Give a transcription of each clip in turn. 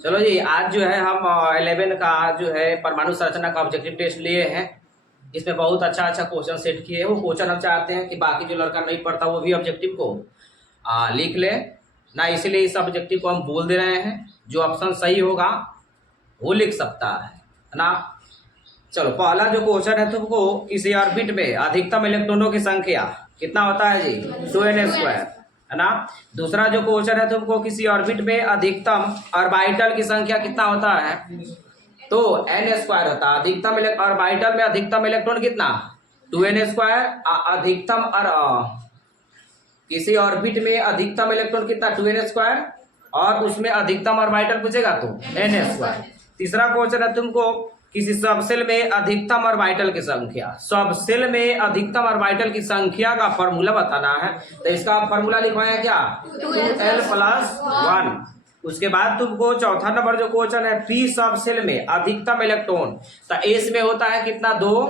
चलो जी, आज जो है हम 11 का जो है परमाणु संरचना का ऑब्जेक्टिव टेस्ट लिए हैं। इसमें बहुत अच्छा क्वेश्चन सेट किए हैं। वो क्वेश्चन हम चाहते हैं कि बाकी जो लड़का नहीं पढ़ता वो भी ऑब्जेक्टिव को लिख ले ना, इसलिए इस ऑब्जेक्टिव को हम बोल दे रहे हैं। जो ऑप्शन सही होगा वो लिख सकता है ना। चलो, पहला जो क्वेश्चन है तुमको, किसी ऑर्बिट में अधिकतम इलेक्ट्रॉनों की संख्या कितना होता है जी? 2n², है ना। दूसरा जो क्वेश्चन है तुमको, किसी ऑर्बिट में अधिकतम ऑर्बिटल की संख्या कितना होता है? तो n² होता है। अधिकतम ऑर्बिटल में अधिकतम इलेक्ट्रॉन कितना? 2n²। अधिकतम किसी ऑर्बिट में अधिकतम इलेक्ट्रॉन कितना? 2n²। और उसमें अधिकतम ऑर्बिटल पूछेगा तो n²। तीसरा क्वेश्चन है तुमको, किसी सबसेल में अधिकतम ऑर्बिटल की संख्या। सबसेल में अधिकतम ऑर्बिटल की संख्या का फॉर्मूला बताना है। तो इसका फॉर्मूला लिखवाया क्या? 2l+1। उसके बाद तुमको चौथा नंबर जो क्वेश्चन है, पी सबसेल में अधिकतम इलेक्ट्रॉन। तो एस में होता है कितना? 2,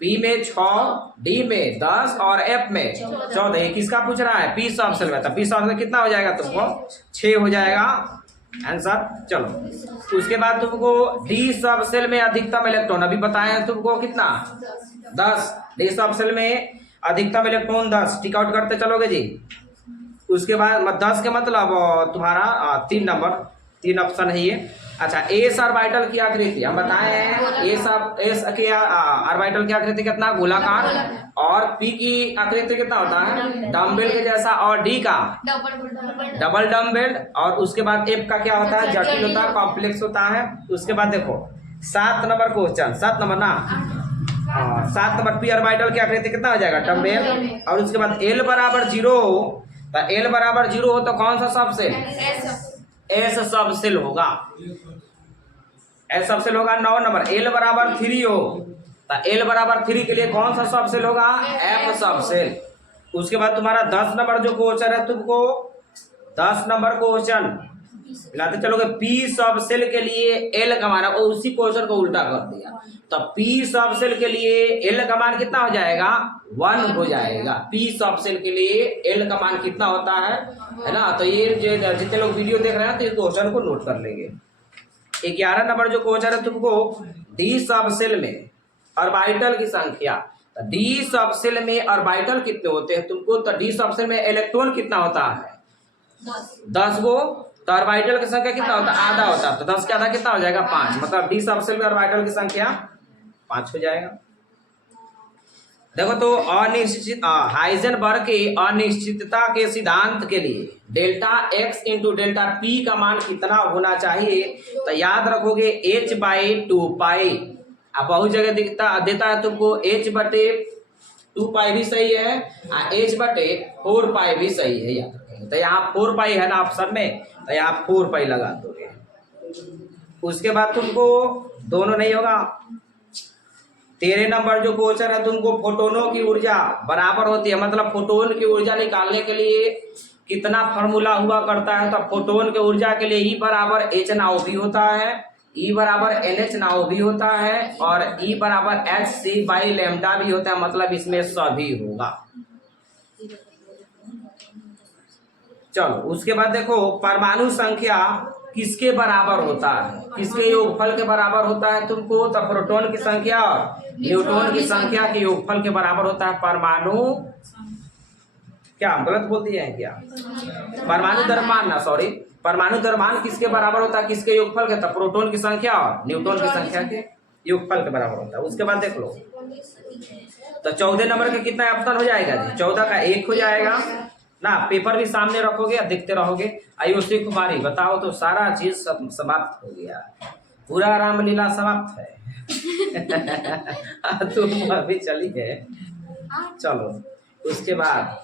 पी में 6, डी में 10 और एफ में 14। किसका पूछ रहा है? पी सबसेल में। तो पी सबसेल कितना हो जाएगा तुमको? 6 हो जाएगा आंसर। चलो, उसके बाद तुमको डी सबसेल में अधिकतम इलेक्ट्रॉन अभी बताए हैं तुमको कितना? 10। डी सबसेल में अधिकतम इलेक्ट्रॉन 10। टिक आउट करते चलोगे जी। उसके बाद 10 के मतलब तुम्हारा 3 नंबर, 3 ऑप्शन है ये। अच्छा, एस ऑर्बिटल की आकृति हम बताए हैं। एस की ऑर्बिटल की आकृति कितना? गोलाकार। और पी की आकृति कितना होता है? डम्बेल के जैसा। और डी का डबल डम्बेल। और उसके बाद एफ का क्या होता है? जटिल होता है, कॉम्प्लेक्स होता है। उसके बाद देखो 7 नंबर क्वेश्चन, 7 नंबर ना, 7 नंबर, पी ऑर्बिटल की आकृति कितना हो जाएगा? डम्बेल। और उसके बाद एल बराबर 0 हो, तो एल बराबर 0 हो तो कौन सा सबसेल? एस सबसेल होगा। एस सबसेल होगा। 9 नंबर, एल बराबर 3 हो, तो एल बराबर 3 के लिए कौन सा सबसेल होगा? F subshell. उसके बाद तुम्हारा 10 नंबर जो क्वेश्चन है तुमको, 10 नंबर क्वेश्चन लाते चलोगे, पी सबसेल के लिए एल का मान, उसी क्वेश्चन को उल्टा कर दिया। तो पी सबसेल के लिए एल का मान कितना हो जाएगा? 1 हो जाएगा। पी सबसेल के लिए एल का मान कितना होता है ना। तो ये जो जितने लोग वीडियो देख रहे हैं तो इस क्वेश्चन को नोट कर लेंगे। 11 नंबर जो क्वेश्चन है तुमको, डी सबसेल में ऑर्बिटल की संख्या। तो डी सबसेल में ऑर्बिटल कितने होते हैं तुमको? तो डी सबसेल में इलेक्ट्रॉन कितना होता है? 10 गो। तो ऑर्बिटल की संख्या कितना होता है? आधा होता है। तो 10 के आधा कितना हो जाएगा? 5। मतलब डी सबसेल में ऑर्बिटल की संख्या 5 हो जाएगा। देखो तो अनिश्चित हाइजेनबर्ग के अनिश्चितता के सिद्धांत के लिए delta x into delta p का मान कितना होना चाहिए? तो याद रखोगे h/2π। अब बहुत जगह देता है तुमको h/2π भी सही है, h/4π भी सही है, याद रखेंगे। तो यहाँ 4π है ना ऑप्शन में, तो यहाँ 4π लगा दोगे। उसके बाद तुमको दोनों नहीं होगा। 13 नंबर जो क्वेश्चन है तुमको, फोटोनों की ऊर्जा बराबर होती है, मतलब फोटोन की ऊर्जा निकालने के लिए कितना फार्मूला हुआ करता है? तो फोटोन की ऊर्जा के लिए E बराबर H/V होता है, E बराबर NH/V होता है, और E बराबर hc/λ भी होता है। मतलब इसमें सभी होगा। चलो, उसके बाद देखो परमाणु संख्या किसके बराबर होता है? किसके योगफल के बराबर होता है तुमको? तो प्रोटॉन की संख्या और न्यूट्रॉन की संख्या के योगफल के बराबर होता है परमाणु। क्या गलत बोल दिए हैं क्या? परमाणु द्रव्यमान ना, सॉरी, परमाणु द्रव्यमान किसके बराबर होता है? किसके योगफल के? तो प्रोटॉन की संख्या और न्यूट्रॉन की संख्या के योगफल के बराबर होता है। उसके बाद देख लो, तो 14 नंबर के कितना ऑप्शन हो जाएगा जी? 14 का 1 हो जाएगा ना। पेपर भी सामने रखोगे, देखते रहोगे। आयुषी कुमारी बताओ तो सारा चीज समाप्त हो गया, पूरा रामलीला समाप्त है। तुम अभी चली गए। चलो, उसके बाद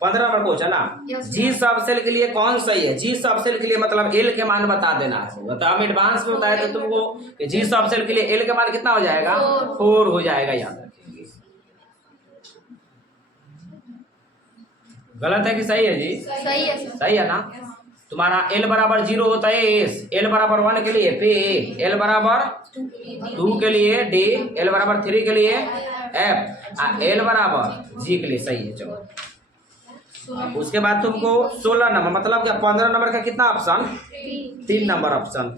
15 नंबर क्वेश्चन ना, जी सबसेल के लिए कौन सही है? जी सबसेल के लिए मतलब एल के मान बता देना है। तो हम एडवांस में बताए थे तुमको कि जी सबसेल के लिए एल के मान कितना हो जाएगा? 4 हो जाएगा, याद रखेंगे। गलत है कि सही है जी? सही है। सही है ना। तुम्हारा L बराबर 0 होता है एस, L बराबर 1 के लिए पे, L बराबर 2 के लिए डी, L बराबर 3 के लिए एफ, एल बराबर जी के लिए सही है। चलो उसके बाद तुमको 16 नंबर मतलब क्या 15 नंबर का कितना option 3 number option.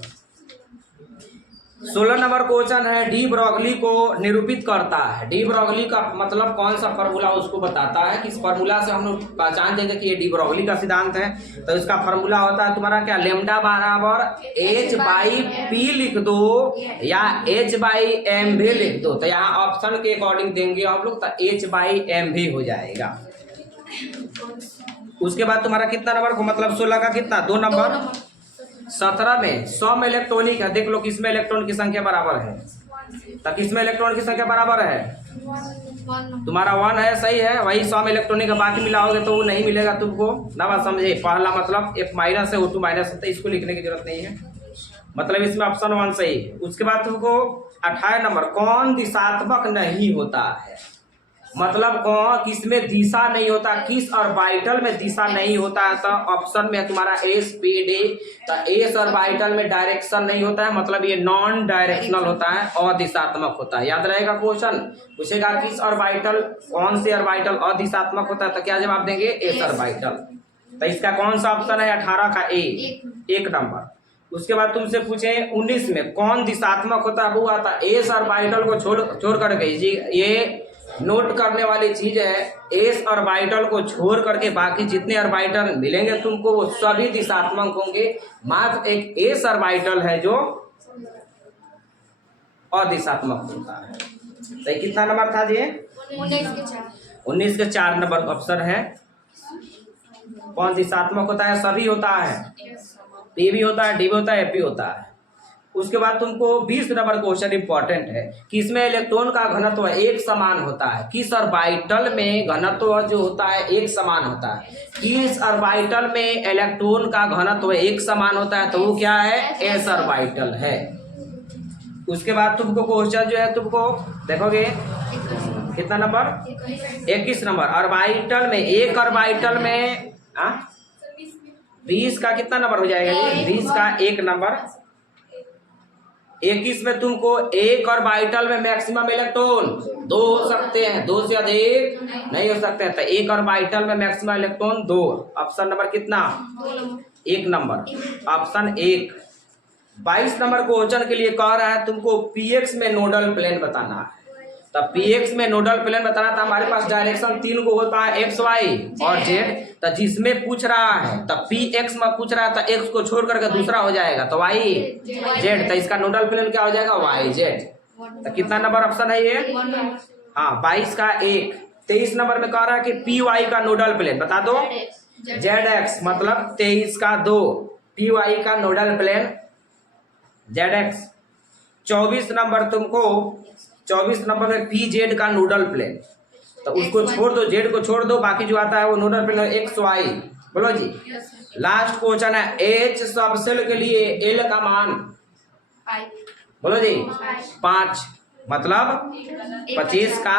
16 number question है डी ब्रोगली को निरूपित करता है। डी ब्रोगली का मतलब कौन सा फॉर्मूला उसको बताता है, किस फॉर्मूला से हम लोग पहचान देंगे कि ये डी ब्रोगली का सिद्धांत है। तो इसका फॉर्मूला होता है तुम्हारा क्या लेमडा बराबर h/p लिख दो या h/mv लिख दो। तो यहाँ ऑप्शन के अकॉर्डिंग देंगे हम लोग तो h/mv हो जाएगा। उसके बाद तुम्हारा कितना नंबर को मतलब 16 का कितना 2 नंबर। 17 में 100 में इलेक्ट्रॉनिक है, देख लो किसमें इलेक्ट्रॉन की संख्या बराबर है। तो किसमें इलेक्ट्रॉन की संख्या बराबर है तुम्हारा 1 है, सही है। वही 100 में इलेक्ट्रॉनिक का बाकी मिलाओगे तो वो नहीं मिलेगा तुमको ना। बात समझे, पहला मतलब F माइनस है O2 माइनस है, तो इसको लिखने की जरूरत नहीं है, मतलब इसमें ऑप्शन 1 सही है। उसके बाद तुमको 28 नंबर कौन दिशात्मक नहीं होता है, मतलब कौन किसमें दिशा नहीं होता, किस ऑर्बिटल में दिशा नहीं होता है। तो ऑप्शन में है तुम्हारा एस पी डी। तो एस ऑर्बिटल में डायरेक्शन नहीं होता है, मतलब ये नॉन डायरेक्शनल होता है, अदिशात्मक होता है। याद रहेगा क्वेश्चन पूछेगा किस ऑर्बिटल कौन से ऑर्बिटल अदिशात्मक होता है, तो क्या जवाब देंगे एस ऑर्बिटल। तो इसका कौन सा ऑप्शन है 18 का ए 1 नंबर। उसके बाद तुमसे पूछे 19 में कौन दिशात्मक होता है, वो आता एस ऑर्बिटल को छोड़ करके ये नोट करने वाली चीज है, एस ऑर्बिटल को छोड़ करके बाकी जितने ऑर्बिटल मिलेंगे तुमको वो सभी दिशात्मक होंगे। मात्र एक एस ऑर्बिटल है जो अदिशात्मक होता है। सही कितना नंबर था जी 19 के 4 नंबर ऑप्शन है। कौन दिशात्मक होता है, सभी होता है, पी भी होता है, डी भी होता है, एफ भी होता है। उसके बाद तुमको 20 नंबर क्वेश्चन इंपॉर्टेंट है कि इसमें इलेक्ट्रॉन का घनत्व एक समान होता है। किस ऑर्बिटल में घनत्व जो होता है एक समान होता है, किस ऑर्बिटल में इलेक्ट्रॉन का घनत्व एक समान होता है, तो वो क्या है एस ऑर्बिटल है। उसके बाद तुमको क्वेश्चन जो है तुमको देखोगे कितना नंबर 21 नंबर ऑर्बिटल में एक ऑर्बिटल में 20 का कितना नंबर हो जाएगा जी 20 का 1 नंबर। 21 में तुमको एक ऑर्बिटल में मैक्सिमम इलेक्ट्रॉन 2 हो सकते हैं, 2 से अधिक नहीं हो सकते हैं। तो एक ऑर्बिटल में मैक्सिमम इलेक्ट्रॉन 2। ऑप्शन नंबर कितना 1 नंबर ऑप्शन 1। 22 नंबर क्वेश्चन के लिए कह रहा है तुमको पीएक्स में नोडल प्लेन बताना है। तो पीएक्स में नोडल प्लेन बताना था, हमारे पास डायरेक्शन 3 को होता है एक्स वाई और जेड। तो जिसमें पूछ रहा है तो पी एक्स में पूछ रहा है तो एक्स को छोड़ करके दूसरा हो जाएगा तो वाई जेड। तो इसका नोडल प्लेन क्या हो जाएगा वाई जेड। तो कितना नंबर ऑप्शन है ये हाँ 22 का 1। 23 नंबर में कह रहा है कि पी वाई का नोडल प्लेन बता दो जेड एक्स, मतलब 23 का 2 पी वाई का nodal plane z x. 24 number तुमको 24 नंबर में पी जेड का नोडल प्लेन, तो उसको छोड़ दो, जेड को छोड़ दो, बाकी जो आता है वो नोडल प्लेन एक्स वाई। बोलो जी लास्ट क्वेश्चन है एच सबसेल के लिए एल का मान बोलो जी 5, मतलब 25 का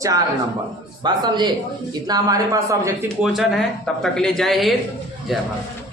4 नंबर। बात समझे, इतना हमारे पास ऑब्जेक्टिव क्वेश्चन है। तब तक के लिए जय हिंद जय भारत।